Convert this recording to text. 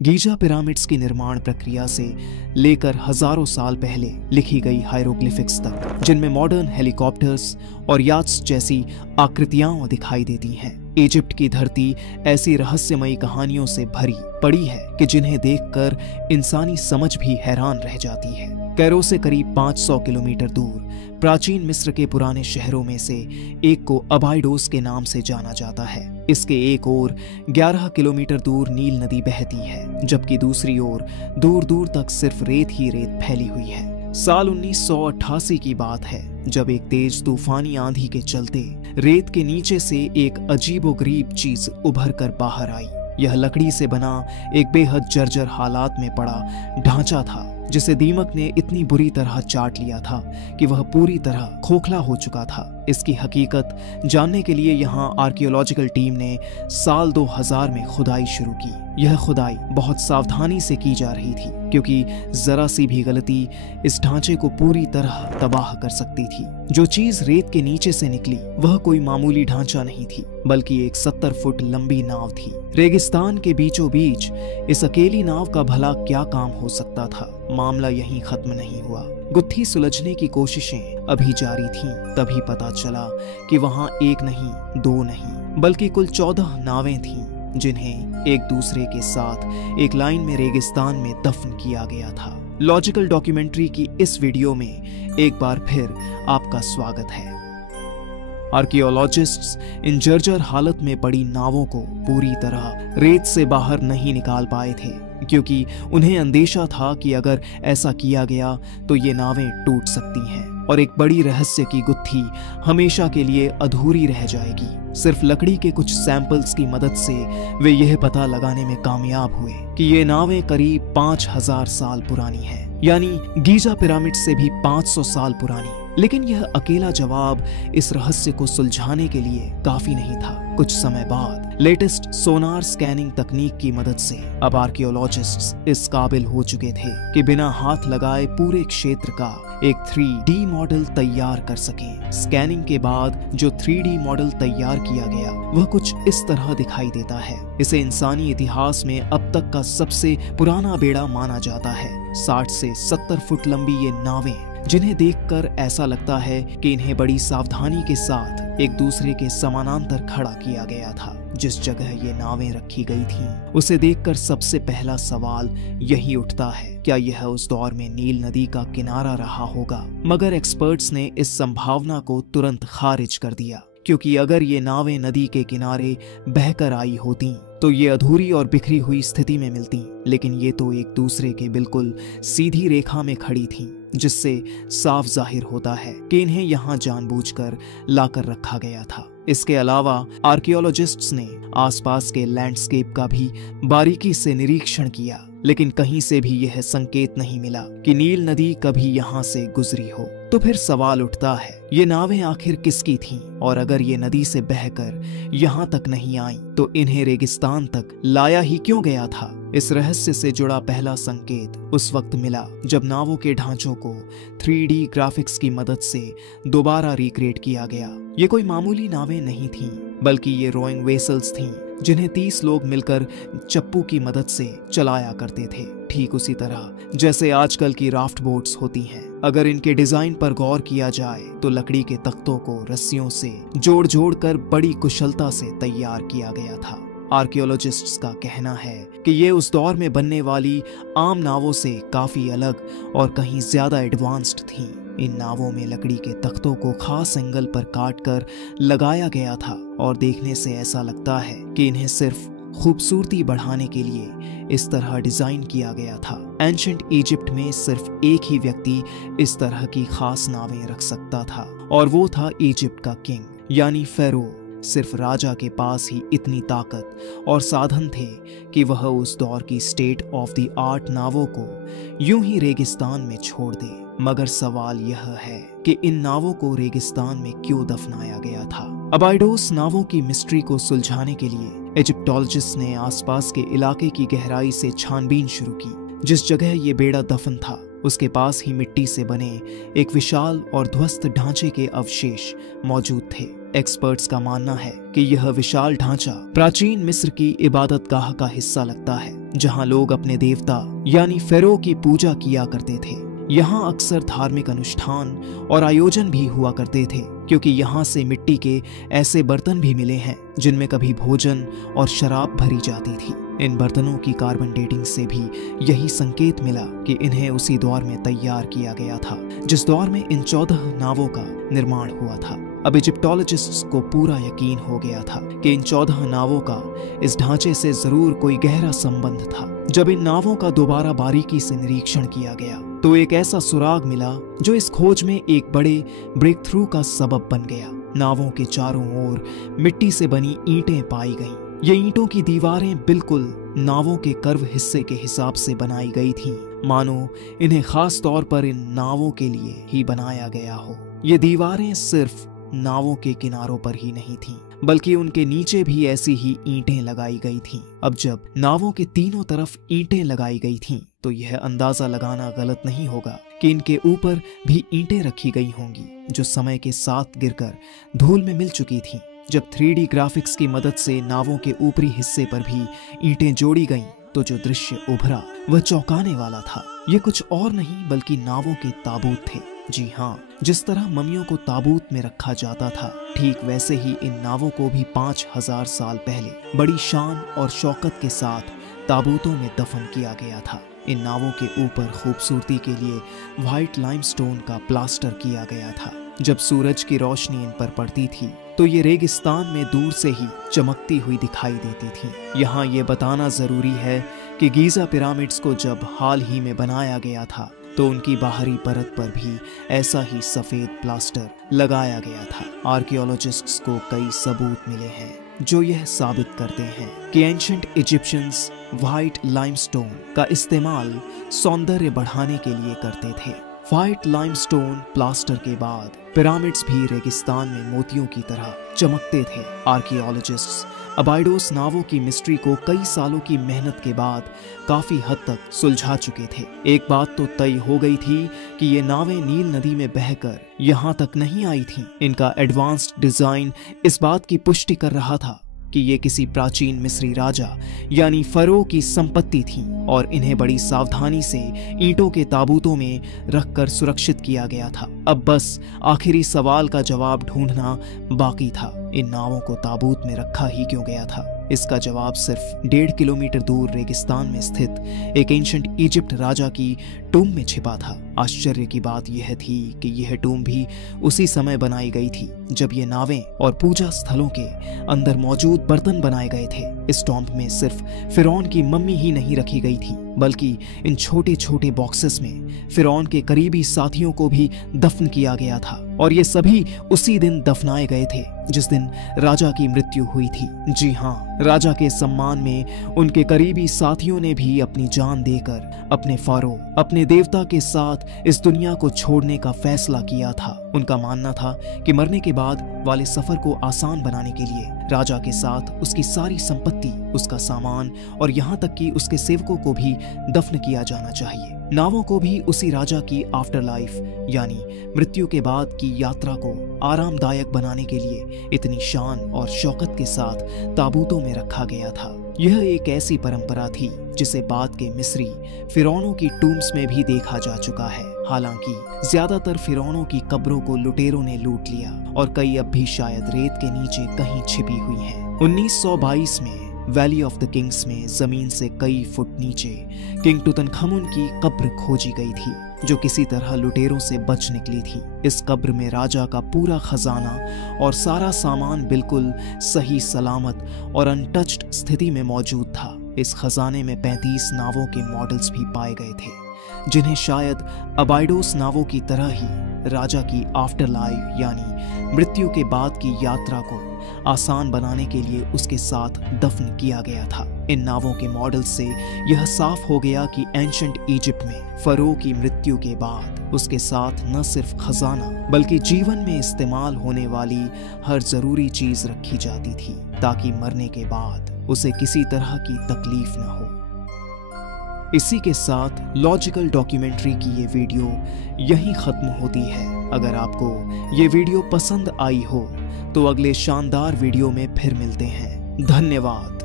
Giza pyramids की निर्माण प्रक्रिया से लेकर हजारों साल पहले लिखी गई हायरोग्लिफिक्स तक, जिनमें मॉडर्न हेलीकॉप्टर्स और याट्स जैसी आकृतियां दिखाई देती हैं। इजिप्ट की धरती ऐसी रहस्यमयी कहानियों से भरी पड़ी है कि जिन्हें देखकर इंसानी समझ भी हैरान रह जाती है। कैरो से करीब 500 किलोमीटर दूर प्राचीन मिस्र के पुराने शहरों में से एक को अबाइडोस के नाम से जाना जाता है। इसके एक ओर 11 किलोमीटर दूर नील नदी बहती है, जबकि दूसरी ओर दूर दूर तक सिर्फ रेत ही रेत फैली हुई है। साल 1988 की बात है, जब एक तेज तूफानी आंधी के चलते रेत के नीचे से एक अजीबोगरीब चीज उभर कर बाहर आई। यह लकड़ी से बना एक बेहद जर्जर हालात में पड़ा ढांचा था, जिसे दीमक ने इतनी बुरी तरह चाट लिया था कि वह पूरी तरह खोखला हो चुका था। इसकी हकीकत जानने के लिए यहाँ आर्कियोलॉजिकल टीम ने साल 2000 में खुदाई शुरू की। यह खुदाई बहुत सावधानी से की जा रही थी, क्योंकि जरा सी भी गलती इस ढांचे को पूरी तरह तबाह कर सकती थी। जो चीज रेत के नीचे से निकली वह कोई मामूली ढांचा नहीं थी, बल्कि एक 70 फुट लंबी नाव थी। रेगिस्तान के बीचों बीच इस अकेली नाव का भला क्या काम हो सकता था? मामला यहीं खत्म नहीं हुआ। गुत्थी सुलझने की कोशिशें अभी जारी थीं, तभी पता चला कि वहां एक नहीं, दो नहीं, बल्कि कुल 14 नावें थीं, जिन्हें एक दूसरे के साथ एक लाइन में रेगिस्तान में दफन किया गया था। लॉजिकल डॉक्यूमेंट्री की इस वीडियो में एक बार फिर आपका स्वागत है। आर्कियोलॉजिस्ट्स इन जर्जर हालत में पड़ी नावों को पूरी तरह रेत से बाहर नहीं निकाल पाए थे, क्योंकि उन्हें अंदेशा था कि अगर ऐसा किया गया तो ये नावें टूट सकती हैं और एक बड़ी रहस्य की गुत्थी हमेशा के लिए अधूरी रह जाएगी। सिर्फ लकड़ी के कुछ सैंपल्स की मदद से वे यह पता लगाने में कामयाब हुए कि ये नावें करीब 5000 साल पुरानी हैं, यानी गीजा पिरामिड से भी 500 साल पुरानी। लेकिन यह अकेला जवाब इस रहस्य को सुलझाने के लिए काफी नहीं था। कुछ समय बाद लेटेस्ट सोनार स्कैनिंग तकनीक की मदद से अब आर्कियोलॉजिस्ट्स इस काबिल हो चुके थे कि बिना हाथ लगाए पूरे क्षेत्र का एक 3D मॉडल तैयार कर सकें। स्कैनिंग के बाद जो 3D मॉडल तैयार किया गया वह कुछ इस तरह दिखाई देता है। इसे इंसानी इतिहास में अब तक का सबसे पुराना बेड़ा माना जाता है। 60 से 70 फुट लंबी ये नावें, जिन्हें देखकर ऐसा लगता है कि इन्हें बड़ी सावधानी के साथ एक दूसरे के समानांतर खड़ा किया गया था। जिस जगह ये नावें रखी गई थीं, उसे देखकर सबसे पहला सवाल यही उठता है, क्या यह उस दौर में नील नदी का किनारा रहा होगा? मगर एक्सपर्ट्स ने इस संभावना को तुरंत खारिज कर दिया, क्योंकि अगर ये नावें नदी के किनारे बहकर आई होती तो ये अधूरी और बिखरी हुई स्थिति में मिलती, लेकिन ये तो एक दूसरे के बिल्कुल सीधी रेखा में खड़ी थीं, जिससे साफ जाहिर होता है कि इन्हें यहाँ जानबूझकर लाकर रखा गया था। इसके अलावा आर्कियोलॉजिस्ट्स ने आसपास के लैंडस्केप का भी बारीकी से निरीक्षण किया, लेकिन कहीं से भी यह संकेत नहीं मिला कि नील नदी कभी यहाँ से गुजरी हो। तो फिर सवाल उठता है, ये नावें आखिर किसकी थीं? और अगर ये नदी से बहकर यहाँ तक नहीं आईं, तो इन्हें रेगिस्तान तक लाया ही क्यों गया था? इस रहस्य से जुड़ा पहला संकेत उस वक्त मिला जब नावों के ढांचों को 3D ग्राफिक्स की मदद से दोबारा रिक्रिएट किया गया। ये कोई मामूली नावें नहीं थीं, बल्कि ये रोइंग वेसल्स थीं, जिन्हें 30 लोग मिलकर चप्पू की मदद से चलाया करते थे, ठीक उसी तरह जैसे आजकल की राफ्ट बोट्स होती हैं। अगर इनके डिजाइन पर गौर किया जाए तो लकड़ी के तख्तों को रस्सियों से जोड़ जोड़ कर बड़ी कुशलता से तैयार किया गया था। आर्कियोलॉजिस्ट्स का कहना है कि ये उस दौर में बनने वाली आम नावों से काफी अलग और कहीं ज्यादा एडवांस्ड थीं। इन नावों में लकड़ी के तख्तों को खास एंगल पर काटकर लगाया गया था और देखने से ऐसा लगता है कि इन्हें सिर्फ खूबसूरती बढ़ाने के लिए इस तरह डिजाइन किया गया था। एंशिएंट इजिप्ट में सिर्फ एक ही व्यक्ति इस तरह की खास नावें रख सकता था, और वो था इजिप्ट का किंग, यानी फेरो। सिर्फ राजा के पास ही इतनी ताकत और साधन थे कि वह उस दौर की स्टेट ऑफ द आर्ट नावों को यूं ही रेगिस्तान में छोड़ दे। मगर सवाल यह है कि इन नावों को रेगिस्तान में क्यों दफनाया गया था? अबाइडोस नावों की मिस्ट्री को सुलझाने के लिए इजिप्टोलॉजिस्ट ने आसपास के इलाके की गहराई से छानबीन शुरू की। जिस जगह ये बेड़ा दफन था, उसके पास ही मिट्टी से बने एक विशाल और ध्वस्त ढांचे के अवशेष मौजूद थे। एक्सपर्ट्स का मानना है कि यह विशाल ढांचा प्राचीन मिस्र की इबादतगाह का हिस्सा लगता है। जहां लोग अपने देवता यानी फेरो की पूजा किया करते थे। यहाँ अक्सर धार्मिक अनुष्ठान और आयोजन भी हुआ करते थे, क्योंकि यहाँ से मिट्टी के ऐसे बर्तन भी मिले हैं जिनमें कभी भोजन और शराब भरी जाती थी। इन बर्तनों की कार्बन डेटिंग से भी यही संकेत मिला कि इन्हें उसी दौर में तैयार किया गया था जिस दौर में इन 14 नावों का निर्माण हुआ था। अब इजिप्टोलॉजिस्ट्स को पूरा यकीन हो गया था कि इन 14 नावों का इस ढांचे से जरूर कोई गहरा संबंध था। जब इन नावों का दोबारा बारीकी से निरीक्षण किया गया तो एक ऐसा सुराग मिला जो इस खोज में एक बड़े ब्रेक थ्रू का सबब बन गया। नावों के चारों ओर मिट्टी से बनी ईंटें पाई गईं। ये ईंटों की दीवारें बिल्कुल नावों के कर्व हिस्से के हिसाब से बनाई गई थीं, मानो इन्हें खास तौर पर इन नावों के लिए ही बनाया गया हो। ये दीवारें सिर्फ नावों के किनारों पर ही नहीं थीं, बल्कि उनके नीचे भी ऐसी ही ईंटें लगाई गई थीं। अब जब नावों के तीनों तरफ ईंटें लगाई गई थीं, तो यह अंदाजा लगाना गलत नहीं होगा कि इनके ऊपर भी ईंटें रखी गई होंगी जो समय के साथ गिरकर धूल में मिल चुकी थीं। जब 3D ग्राफिक्स की मदद से नावों के ऊपरी हिस्से पर भी ईंटें जोड़ी गईं, तो जो दृश्य उभरा वह चौंकाने वाला था। ये कुछ और नहीं बल्कि नावों के ताबूत थे। जी हाँ, जिस तरह मम्मियों को ताबूत में रखा जाता था, ठीक वैसे ही इन नावों को भी 5000 साल पहले बड़ी शान और शौकत के साथ ताबूतों में दफन किया गया था। इन नावों के ऊपर खूबसूरती के लिए व्हाइट लाइमस्टोन का प्लास्टर किया गया था। जब सूरज की रोशनी इन पर पड़ती थी तो ये रेगिस्तान में दूर से ही चमकती हुई दिखाई देती थी। यहाँ ये बताना जरूरी है कि गीजा पिरामिड्स को जब हाल ही में बनाया गया था तो उनकी बाहरी परत पर भी ऐसा ही सफेद प्लास्टर लगाया गया था। आर्कियोलॉजिस्ट्स को कई सबूत मिले हैं जो यह साबित करते हैं कि एंशिएंट इजिप्शियंस व्हाइट लाइमस्टोन का इस्तेमाल सौंदर्य बढ़ाने के लिए करते थे। व्हाइट लाइमस्टोन प्लास्टर के बाद पिरामिड्स भी रेगिस्तान में मोतियों की तरह चमकते थे। आर्कियोलॉजिस्ट्स अबाइडोस नावों की मिस्ट्री को कई सालों की मेहनत के बाद काफी हद तक सुलझा चुके थे। एक बात तो तय हो गई थी कि ये नावें नील नदी में बहकर यहाँ तक नहीं आई थीं। इनका एडवांस्ड डिजाइन इस बात की पुष्टि कर रहा था कि ये किसी प्राचीन मिस्री राजा यानी फरो की संपत्ति थी और इन्हें बड़ी सावधानी से ईंटों के ताबूतों में रखकर सुरक्षित किया गया था। अब बस आखिरी सवाल का जवाब ढूंढना बाकी था। इन नावों को ताबूत में रखा ही क्यों गया था? इसका जवाब सिर्फ 1.5 किलोमीटर दूर रेगिस्तान में स्थित एक एंशिएंट इजिप्ट राजा की टूम में छिपा था। आश्चर्य की बात यह थी कि यह टूम भी उसी समय बनाई गई थी जब ये नावें और पूजा स्थलों के अंदर मौजूद बर्तन बनाए गए थे। इस टॉम्ब में सिर्फ फिरौन की मम्मी ही नहीं रखी गई थी, बल्कि इन छोटे छोटे बॉक्सेस में फिरौन के करीबी साथियों को भी दफन किया गया था और ये सभी उसी दिन दफनाए गए थे जिस दिन राजा की मृत्यु हुई थी। जी हाँ, राजा के सम्मान में उनके करीबी साथियों ने भी अपनी जान देकर अपने फारो, अपने देवता के साथ इस दुनिया को छोड़ने का फैसला किया था। उनका मानना था कि मरने के बाद वाले सफर को आसान बनाने के लिए राजा के साथ उसकी सारी संपत्ति, उसका सामान और यहाँ तक कि उसके सेवकों को भी दफन किया जाना चाहिए। नावों को भी उसी राजा की आफ्टर लाइफ यानी मृत्यु के बाद की यात्रा को आरामदायक बनाने के लिए इतनी शान और शौकत के साथ ताबूतों में रखा गया था। यह एक ऐसी परंपरा थी जिसे बाद के मिस्री फिरौनों की टूम्स में भी देखा जा चुका है। हालांकि ज्यादातर फिरौनों की कब्रों को लुटेरों ने लूट लिया और कई अब भी शायद रेत के नीचे कहीं छिपी हुई हैं। 1922 में वैली ऑफ द किंग्स में जमीन से कई फुट नीचे किंग टुतनखामुन की कब्र खोजी गई थी जो किसी तरह लुटेरों से बच निकली थी। इस कब्र में राजा का पूरा खजाना और सारा सामान बिल्कुल सही सलामत और अनटच्ड स्थिति में मौजूद था। इस खजाने में 35 नावों के मॉडल्स भी पाए गए थे जिन्हें शायद अबाइडोस नावों की तरह ही राजा की आफ्टर लाइफ यानी मृत्यु के बाद की यात्रा को आसान बनाने के लिए उसके साथ दफन किया गया था। इन नावों के मॉडल से यह साफ हो गया कि एंशिएंट इजिप्ट में फरो की मृत्यु के बाद उसके साथ न सिर्फ खजाना बल्कि जीवन में इस्तेमाल होने वाली हर जरूरी चीज रखी जाती थी ताकि मरने के बाद उसे किसी तरह की तकलीफ न हो। इसी के साथ लॉजिकल डॉक्यूमेंट्री की ये वीडियो यहीं खत्म होती है। अगर आपको ये वीडियो पसंद आई हो तो अगले शानदार वीडियो में फिर मिलते हैं। धन्यवाद।